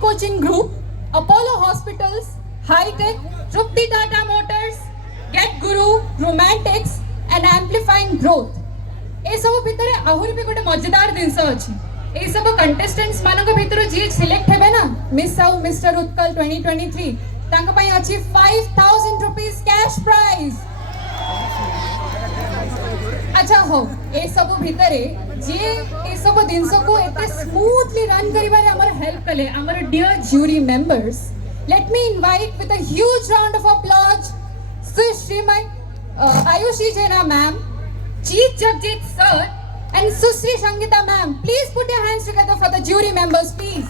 Coaching Group, Apollo Hospitals, High Tech, Trupti Tata Motors, Get Guru, Romantics and Amplifying Growth. ए सब भितर आहुरी भी गोटे मजेदार जिनस अछि ए सब कंटेस्टेंट्स मानक भितर जी सिलेक्ट हेबे ना मिस आउ मिस्टर उत्कल 2023 तांका पई अछि 5000 रुपीस कैश प्राइज। अच्छा हो ए सब भितर जे ए सब जिनस को एते स्मूथली रन करिबारे हमर हेल्प कले हमर dear jury members. Let me invite with a huge round of applause Sushri Ayushi Jaina ma'am, Chief Jagjit sir and Susri Shangita ma'am. Please put your hands together for the jury members, please.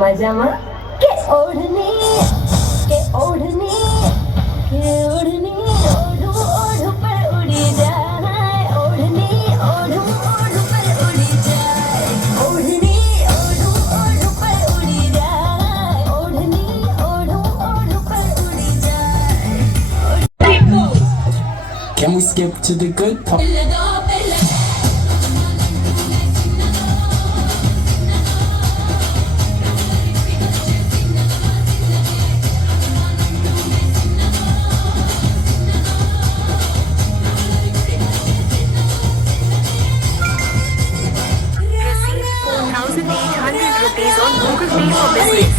मजामा के ओढ़नी के ओढ़नी के ओढ़नी ओढ़ू ओढ़ू पर उड़ी जाए ओढ़नी ओढ़ू ओढ़ू पर उड़ी जाए ओढ़नी ओढ़ू ओढ़ू पर उड़ी जाए ओढ़नी ओढ़ू ओढ़ू पर उड़ी जाए। Can we skip to the good part? Rupees on Google Pay for Business.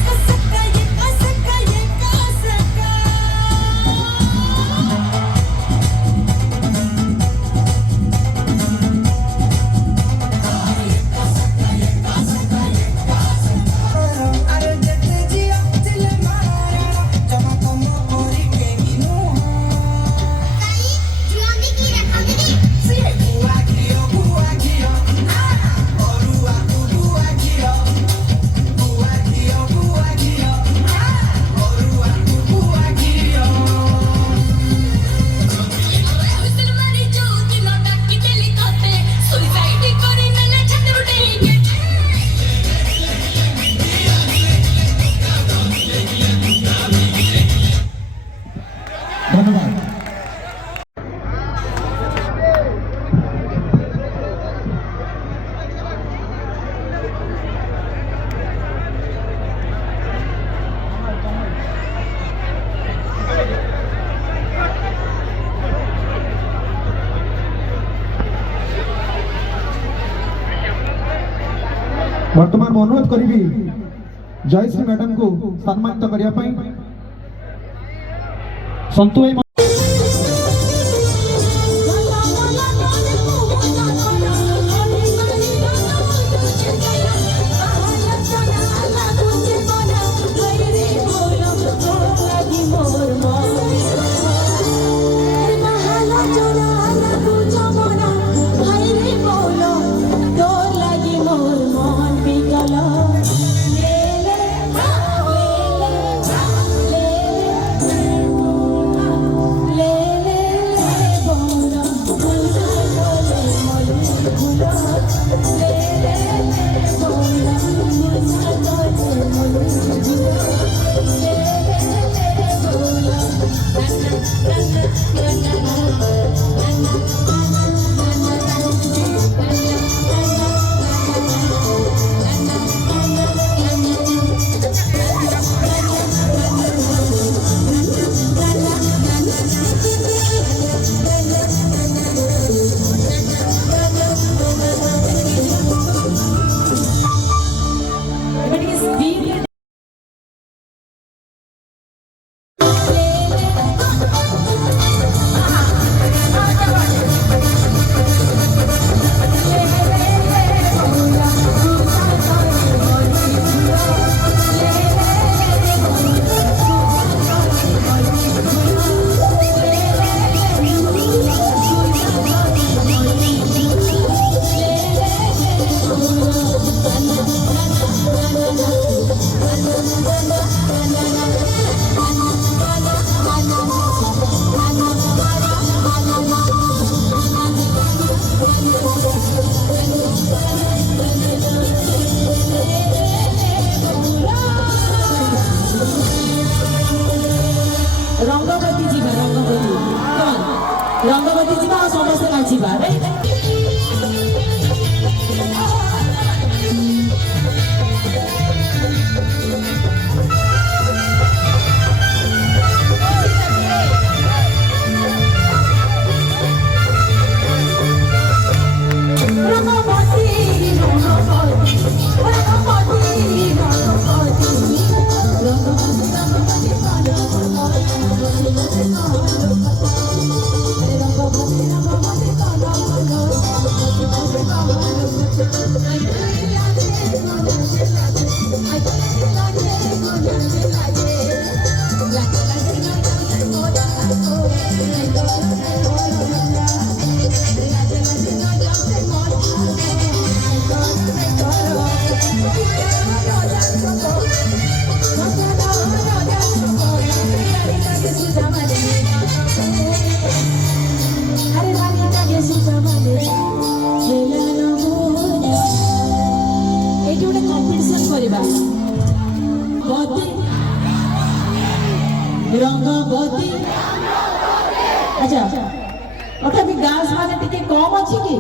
वर्तमान अनुरोध करी जयश्री मैडम को सम्मानित करने संतु ଯିବାରେ ଏଇଠି ଗୋଟେ କମ୍ପିଟିସନ କରିବା ବତି ରଙ୍ଗବତୀ ଆଚ୍ଛା ତଥାପି ଗାର୍ଲସ ମାନେ ଟିକେ କମ ଅଛି କି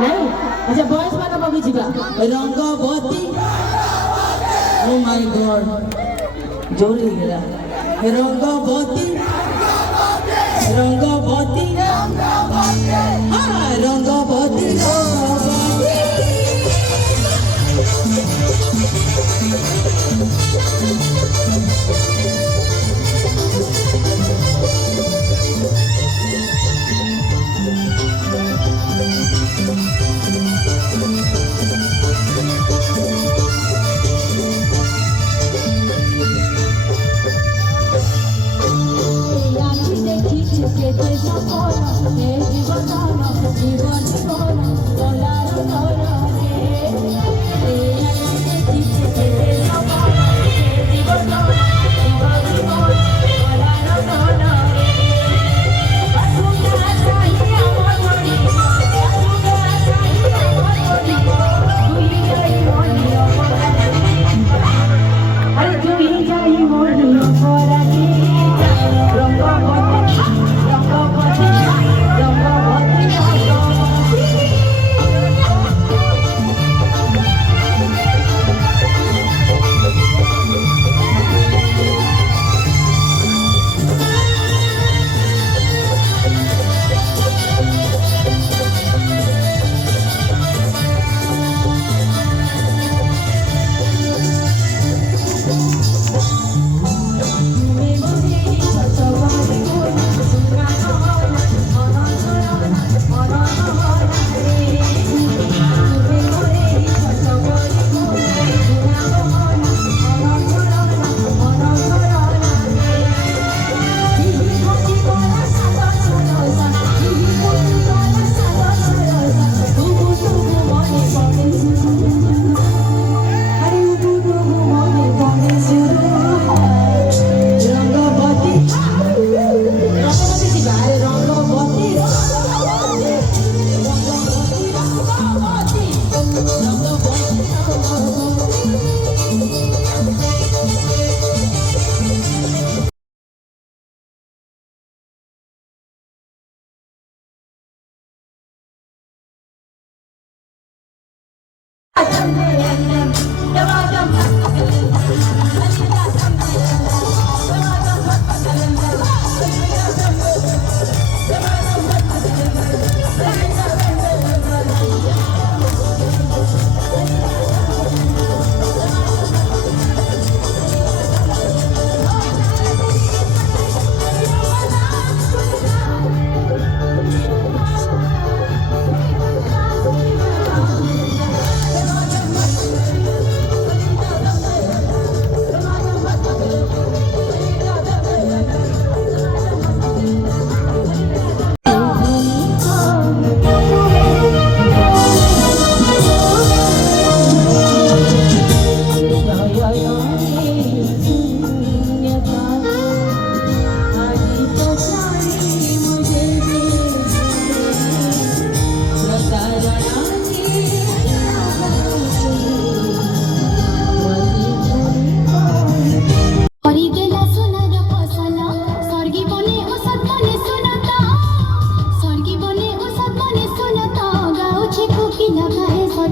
ନାଇଁ ଆଚ୍ଛା ବଏଜ ମାନଙ୍କ ବି ଯିବା ରଙ୍ଗବତୀ ଓ ମାଇ ଗଡ ଜୋରେ ହେଇଗଲା ରଙ୍ଗବତୀ ରଙ୍ଗବତୀ ହଁ ରଙ୍ଗବତୀ জীবন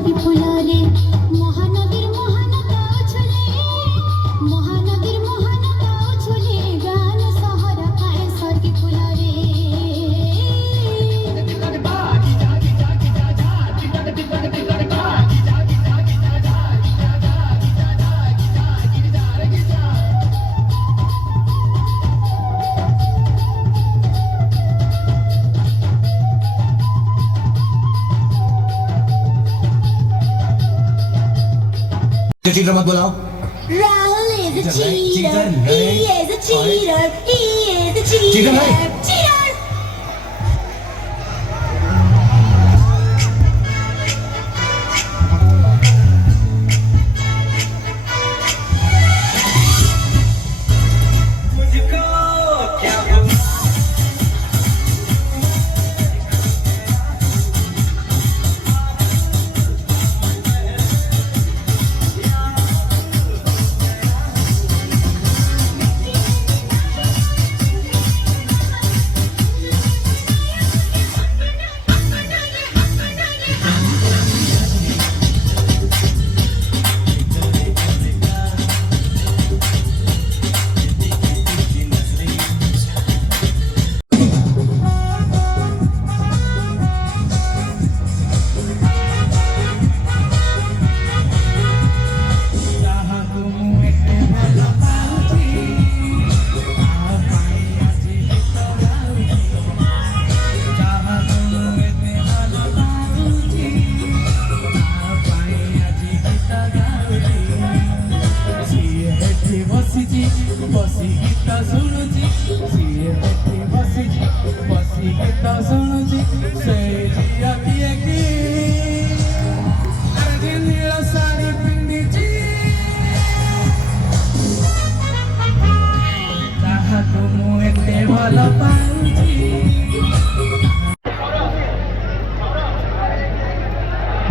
सर्गी फुलारे महानगीर महानता छुले महानगीर महानता छुले गान सहर पाए सर्गी फुलारे cheater मत बुलाओ। Rahul is a cheater. Cheater, He right? is a cheater. He is a cheater. Cheater, right? Cheater.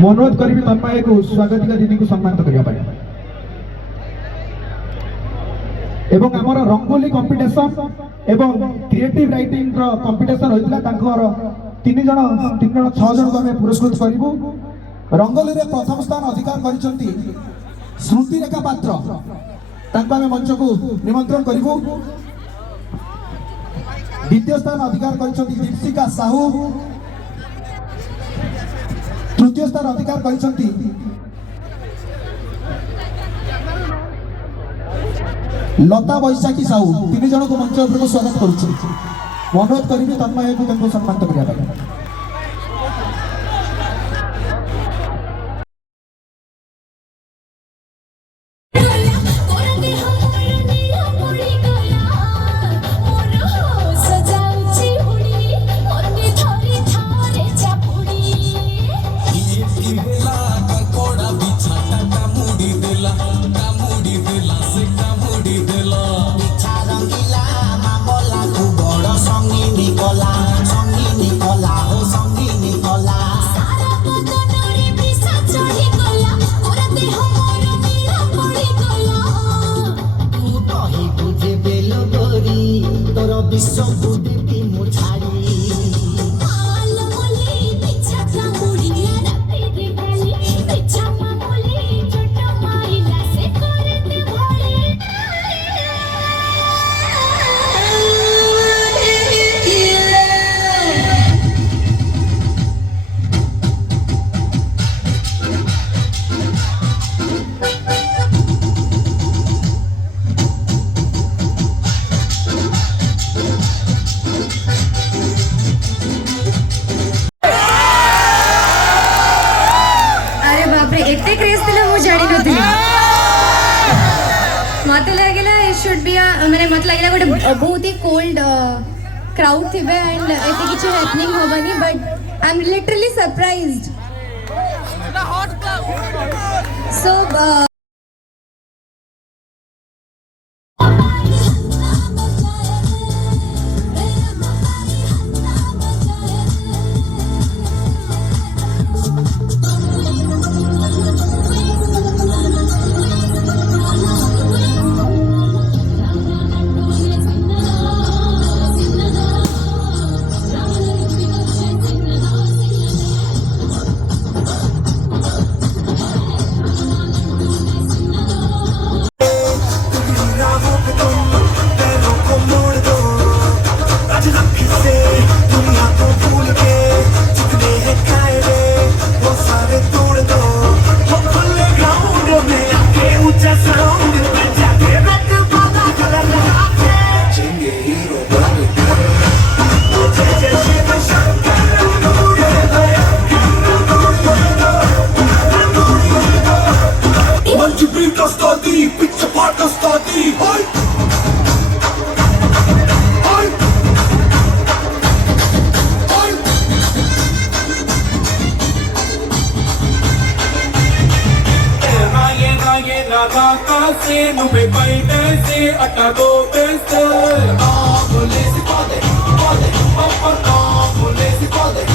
ମୁଁ ଅନୁରୋଧ କରିବି ତନ୍ମୟକୁ ସ୍ୱାଗତିକା ଦିଦିକୁ ସମ୍ମାନିତ କରିବା ପାଇଁ ଏବଂ ଆମର ରଙ୍ଗୋଲି କମ୍ପିଟିସନ ଏବଂ କ୍ରିଏଟିଭ ରାଇଟିଂ ର କମ୍ପିଟିସନ ହୋଇଥିଲା ତାଙ୍କର ତିନି ଜଣ 6 ଜଣଙ୍କୁ ଆମେ ପୁରସ୍କୃତ କରିବୁ ରଙ୍ଗୋଲିରେ ପ୍ରଥମ ସ୍ଥାନ ଅଧିକାର କରିଛନ୍ତି ଶ୍ରୁତି ରେଖା ପାତ୍ର ତାଙ୍କୁ ଆମେ ମଞ୍ଚକୁ ନିମନ୍ତ୍ରଣ କରିବୁ ଦ୍ୱିତୀୟ ସ୍ଥାନ ଅଧିକାର କରିଛନ୍ତି ଦୀପଶିକା ସାହୁ तृतीय स्थान अधिकार କରିଛନ୍ତି लता बैशाखी साहू तीन जन को मंच उपरକୁ स्वागत करूछु अनुरोध करिबि तन्मयକୁ ତାଙ୍କୁ ସମ୍ମାନିତ କରିବା ପାଇଁ एते क्रेज थिला मु जानि नथिली मते लागला इट शुड बी माने मते लागला गोटे बहुत ही कोल्ड क्राउड थिबे एंड एते किछ हैपनिंग होबानी but I am literally surprised so राका से नुबे पैदे से अटा दो बेसे बोले सी पादे पापा ना बोले सी पादे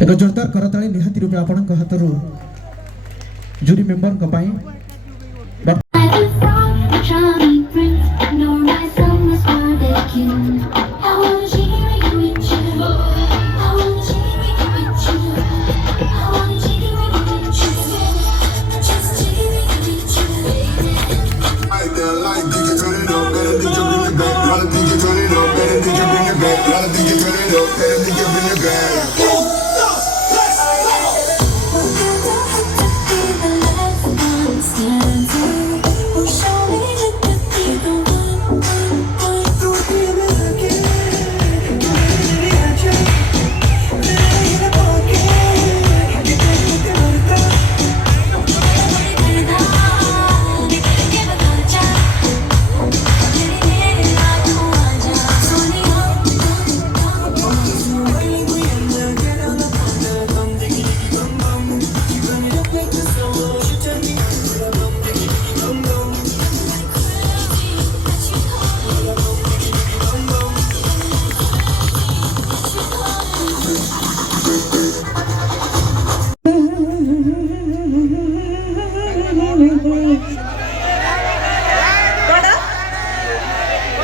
ଏକ ଜୋରଦାର କରତାଳି ନିହାତି ରୂପେ ଆପଣଙ୍କ ହାତରୁ ଜୁରି ମେମ୍ବରଙ୍କ ପାଇଁ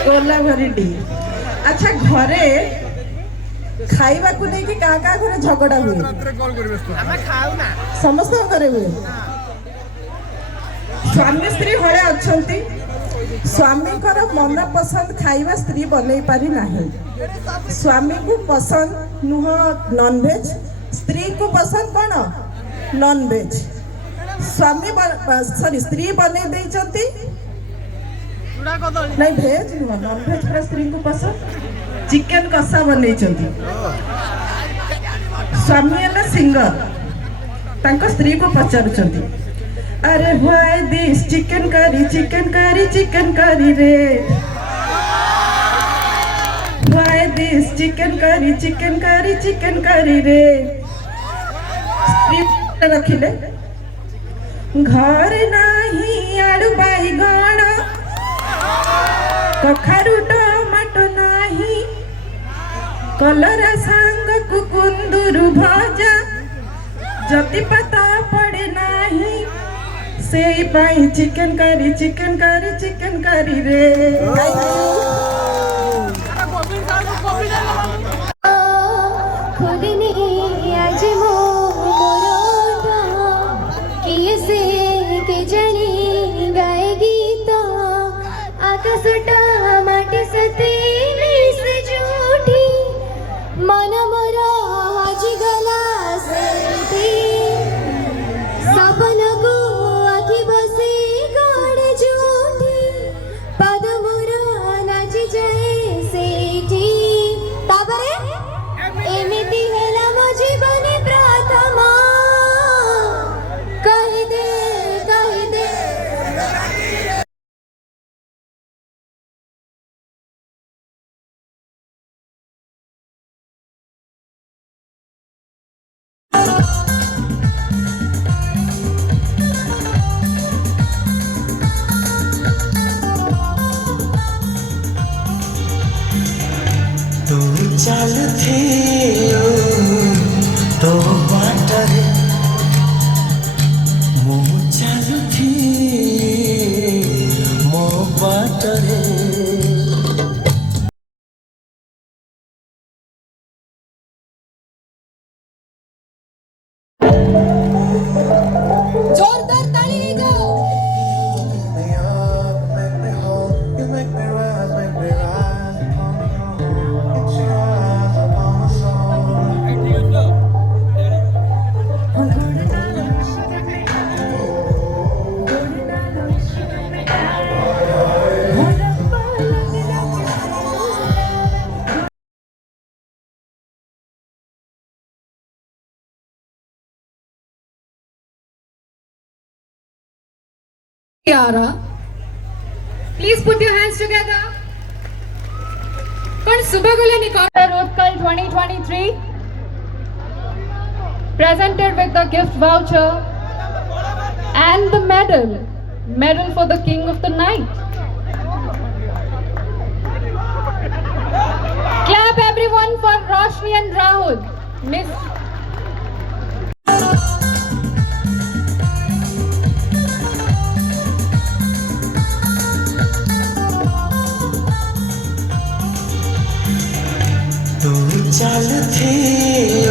गोला भरिडी अच्छा घरे खाइबा को नहीं कि का घरे झगड़ा हुए समस्त घरे हुए स्वामी स्त्री हड़े अच्छंती स्वामी मन पसंद खाइबा स्त्री बनै पारि नाही स्वामी को पसंद नुह नॉन वेज स्त्री को पसंद कौन नॉन वेज स्वामी सॉरी स्त्री बनै दैचंती नहीं भेज नुह नॉन वेज पूरा स्त्री को पसंद चिकन कषा बनै चंती स्वामी है सिंगर तांको स्त्री को पचारुचंती अरे व्हाई दिस चिकन करी रे व्हाई दिस चिकन करी रे स्त्री रखिले घर नाही आलू बाईगण कखारू टमाटो नाही कलरा सांग कुकुंदुरु भजा जति पता पड़े नाही से पाई चिकन करी रे खुदनी आज मोरोटा किए से के जनी गाए गीत आकाशटा माटी सते से झूठी मन मोरा आज गला से सपन को आखि बसे गाड़ झूठी पद मोरा नाची जाए सेठी ताबरे एमिति हेला मो जीवन प्रथमा Tiara. Please put your hands together. For Subagula Nikota Rotkal 2023, presented with the gift voucher and the medal for the king of the night. Clap everyone for Roshni and Rahul. Miss तू चल थे